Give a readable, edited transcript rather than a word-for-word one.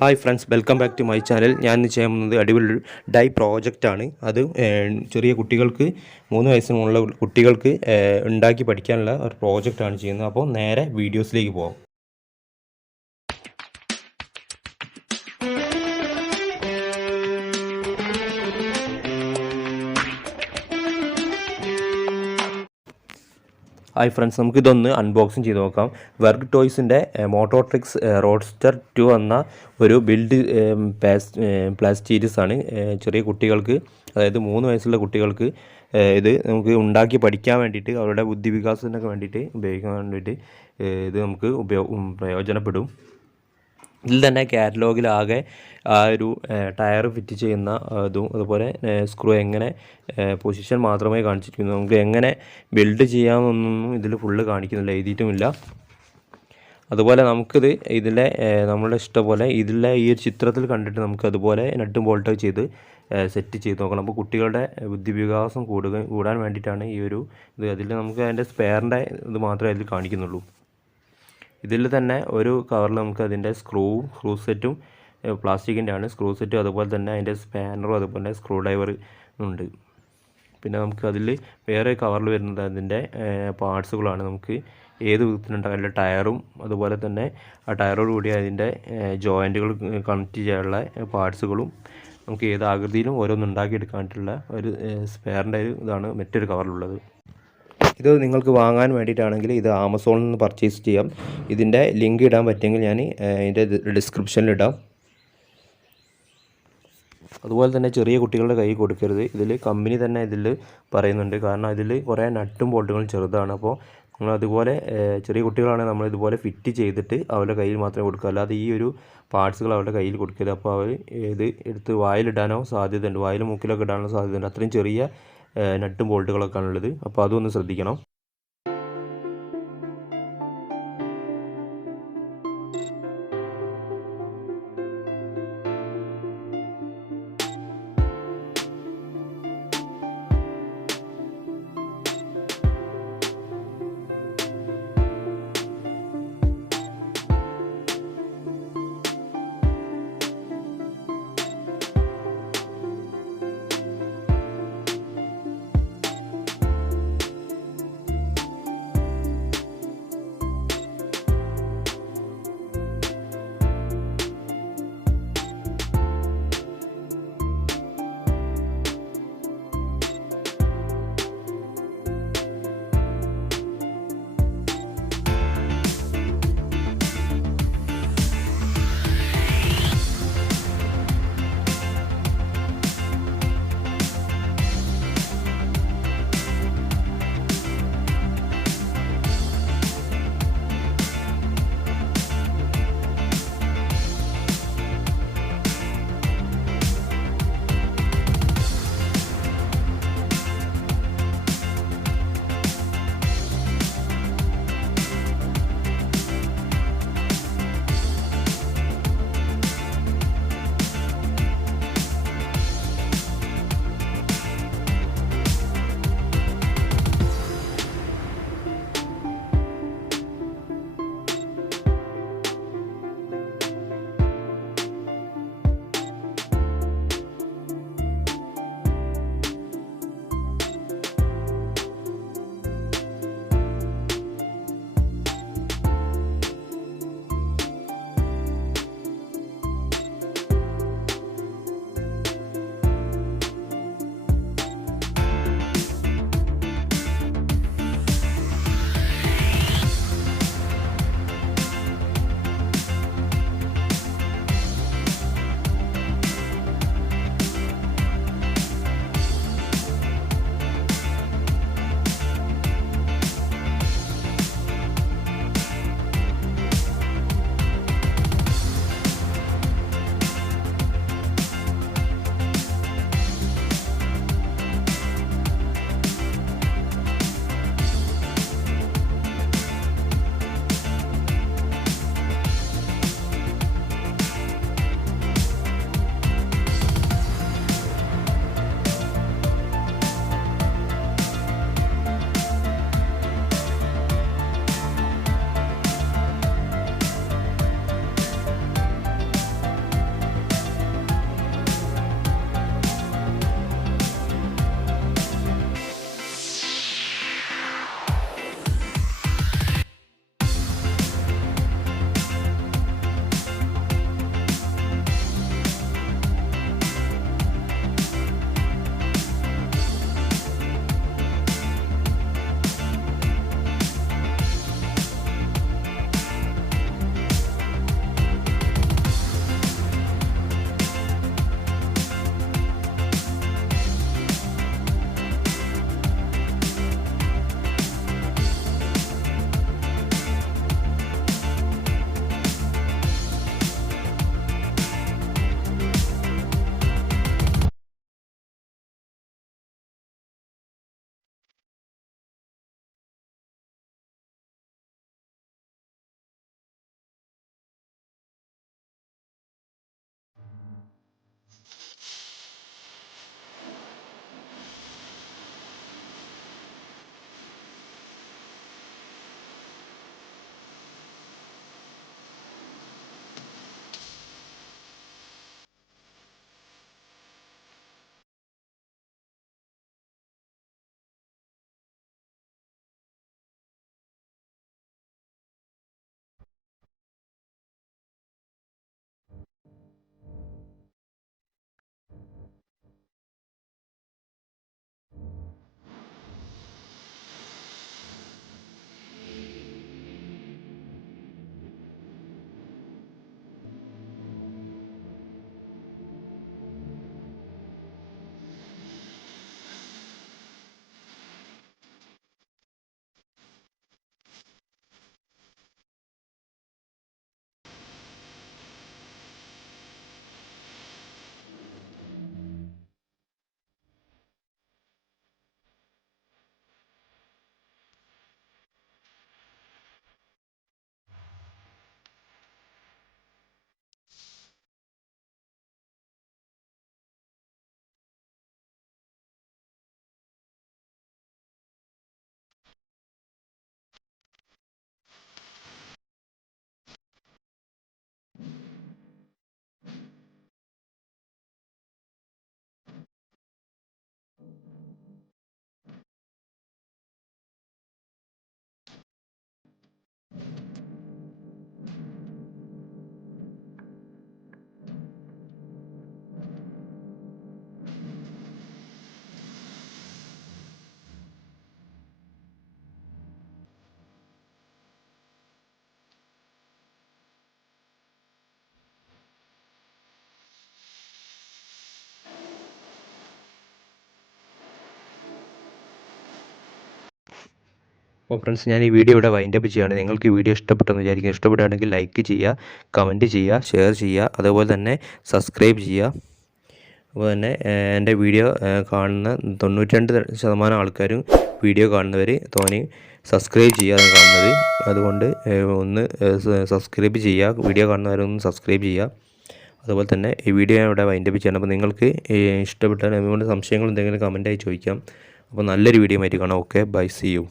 Hi friends, welcome back to my channel. ഞാൻ ഇന്ന് ചെയ്യാൻ പോകുന്നത് അടിപൊളി ഡൈ പ്രോജക്റ്റാണ്. അത് ചെറിയ കുട്ടികൾക്ക് 3 വയസ്സിനുള്ള കുട്ടികൾക്ക് ഉണ്ടാക്കി പഠിക്കാനുള്ള ഒരു പ്രോജക്റ്റാണ് ചെയ്യുന്നത്. അപ്പോൾ നേരെ വീഡിയോസിലേക്ക് പോകാം. ഹായ് ഫ്രണ്ട്സ്, നമുക്കിതൊന്ന് അൺബോക്സിങ് ചെയ്ത് നോക്കാം. വെർഗ് ടോയ്സിൻ്റെ മോട്ടോട്രിക്സ് റോഡ്സ്റ്റർ 2 എന്ന ഒരു ബിൽഡ് പ്ലാസ്റ്റീരിയസ് ആണ്. ചെറിയ കുട്ടികൾക്ക്, അതായത് 3 വയസ്സുള്ള കുട്ടികൾക്ക് ഇത് നമുക്ക് ഉണ്ടാക്കി പഠിക്കാൻ വേണ്ടിയിട്ട്, അവരുടെ ബുദ്ധിവികാസത്തിനൊക്കെ വേണ്ടിയിട്ട് ഉപയോഗിക്കാൻ വേണ്ടിയിട്ട് ഇത് നമുക്ക് പ്രയോജനപ്പെടും. ഇതിൽ തന്നെ കാറ്റലോഗിലാകെ ആ ഒരു ടയർ ഫിറ്റ് ചെയ്യുന്ന ഇതും അതുപോലെ സ്ക്രൂ എങ്ങനെ പൊസിഷൻ മാത്രമേ കാണിച്ചിരിക്കുന്നു. നമുക്ക് എങ്ങനെ ബിൽഡ് ചെയ്യാമെന്നൊന്നും ഇതിൽ ഫുള്ള് കാണിക്കുന്നില്ല, എഴുതിയിട്ടുമില്ല. അതുപോലെ നമുക്കിത് ഇതിലെ നമ്മളുടെ ഇഷ്ടംപോലെ ഇതിലെ ഈ ഒരു ചിത്രത്തിൽ കണ്ടിട്ട് നമുക്ക് അതുപോലെ നട്ടും ബോൾട്ടൊക്കെ ചെയ്ത് സെറ്റ് ചെയ്ത് നോക്കണം. അപ്പോൾ കുട്ടികളുടെ ബുദ്ധിവികാസം കൂടാൻ വേണ്ടിയിട്ടാണ് ഈ ഒരു ഇത്. അതിൽ നമുക്ക് അതിൻ്റെ സ്പെയറിൻ്റെ ഇത് മാത്രമേ അതിൽ കാണിക്കുന്നുള്ളൂ. ഇതിൽ തന്നെ ഒരു കവറിൽ നമുക്ക് അതിൻ്റെ സ്ക്രൂ സെറ്റും പ്ലാസ്റ്റിക്കിൻ്റെ ആണ്. സ്ക്രൂ സെറ്റും അതുപോലെ തന്നെ അതിൻ്റെ സ്പാനറും അതുപോലെ സ്ക്രൂ ഡ്രൈവർ ഉണ്ട്. പിന്നെ നമുക്ക് അതിൽ വേറെ കവറിൽ വരുന്നത് അതിൻ്റെ പാർട്സുകളാണ്. നമുക്ക് ഏത് വിധത്തിലുണ്ടാകും, അതിൻ്റെ ടയറും അതുപോലെ തന്നെ ആ ടയറോട് കൂടി അതിൻ്റെ ജോയിൻറ്റുകൾ കണക്ട് ചെയ്യാനുള്ള പാർട്സുകളും നമുക്ക് ഏത് ആകൃതിയിലും ഓരോന്ന് ഉണ്ടാക്കിയെടുക്കാനായിട്ടുള്ള ഒരു സ്പെയറിൻ്റെ ഒരു ഇതാണ് മറ്റൊരു കവറിലുള്ളത്. ഇത് നിങ്ങൾക്ക് വാങ്ങാൻ വേണ്ടിയിട്ടാണെങ്കിൽ ഇത് ആമസോണിൽ നിന്ന് പർച്ചേസ് ചെയ്യാം. ഇതിൻ്റെ ലിങ്ക് ഇടാൻ പറ്റുമെങ്കിൽ ഞാൻ അതിൻ്റെ ഡിസ്ക്രിപ്ഷനിൽ ഇടാം. അതുപോലെ തന്നെ ചെറിയ കുട്ടികളുടെ കൈ കൊടുക്കരുത്. ഇതിൽ കമ്പനി തന്നെ ഇതിൽ പറയുന്നുണ്ട്. കാരണം ഇതിൽ കുറേ നട്ടും ബോൾട്ടുകളും ചെറുതാണ്. അപ്പോൾ നിങ്ങൾ അതുപോലെ ചെറിയ കുട്ടികളാണെങ്കിൽ നമ്മൾ ഇതുപോലെ ഫിറ്റ് ചെയ്തിട്ട് അവരുടെ കയ്യിൽ മാത്രമേ കൊടുക്കുക, അല്ലാതെ ഈ ഒരു പാർട്സുകൾ അവരുടെ കയ്യിൽ കൊടുക്കരുത്. അപ്പോൾ അവർ ഇത് എടുത്ത് വായിലിടാനോ സാധ്യതയുണ്ട്, വായിലും മൂക്കിലൊക്കെ ഇടാനോ സാധ്യതയുണ്ട്. അത്രയും ചെറിയ നട്ടും ബോൾട്ടുകളൊക്കെ ആണുള്ളത്. അപ്പോൾ അതൊന്ന് ശ്രദ്ധിക്കണം. അപ്പോൾ ഫ്രണ്ട്സ് ഞാൻ ഈ വീഡിയോ ഇവിടെ വൈൻഡപ്പ് ചെയ്യുകയാണ്. നിങ്ങൾക്ക് ഈ വീഡിയോ ഇഷ്ടപ്പെട്ടെന്ന് വിചാരിക്കുന്നു. ഇഷ്ടപ്പെടുകയാണെങ്കിൽ ലൈക്ക് ചെയ്യുക, കമൻറ്റ് ചെയ്യുക, ഷെയർ ചെയ്യുക, അതുപോലെ തന്നെ സബ്സ്ക്രൈബ് ചെയ്യുക. അതുപോലെ തന്നെ എൻ്റെ വീഡിയോ കാണുന്ന 92% ആൾക്കാരും വീഡിയോ കാണുന്നവർ തോനെയും സബ്സ്ക്രൈബ് ചെയ്യാതെ കാണുന്നത്. അതുകൊണ്ട് ഒന്ന് സബ്സ്ക്രൈബ് ചെയ്യുക, വീഡിയോ കാണുന്നവരൊന്ന് സബ്സ്ക്രൈബ് ചെയ്യുക. അതുപോലെ തന്നെ ഈ വീഡിയോ ഞാൻ ഇവിടെ വൈൻഡപ്പ് ചെയ്യണം. അപ്പോൾ നിങ്ങൾക്ക് ഇഷ്ടപ്പെട്ടാൽ അതുകൊണ്ട് സംശയങ്ങൾ എന്തെങ്കിലും കമൻറ്റായി ചോദിക്കാം. അപ്പോൾ നല്ലൊരു വീഡിയോ ആയിട്ട് കാണാം. Okay, bye, see U.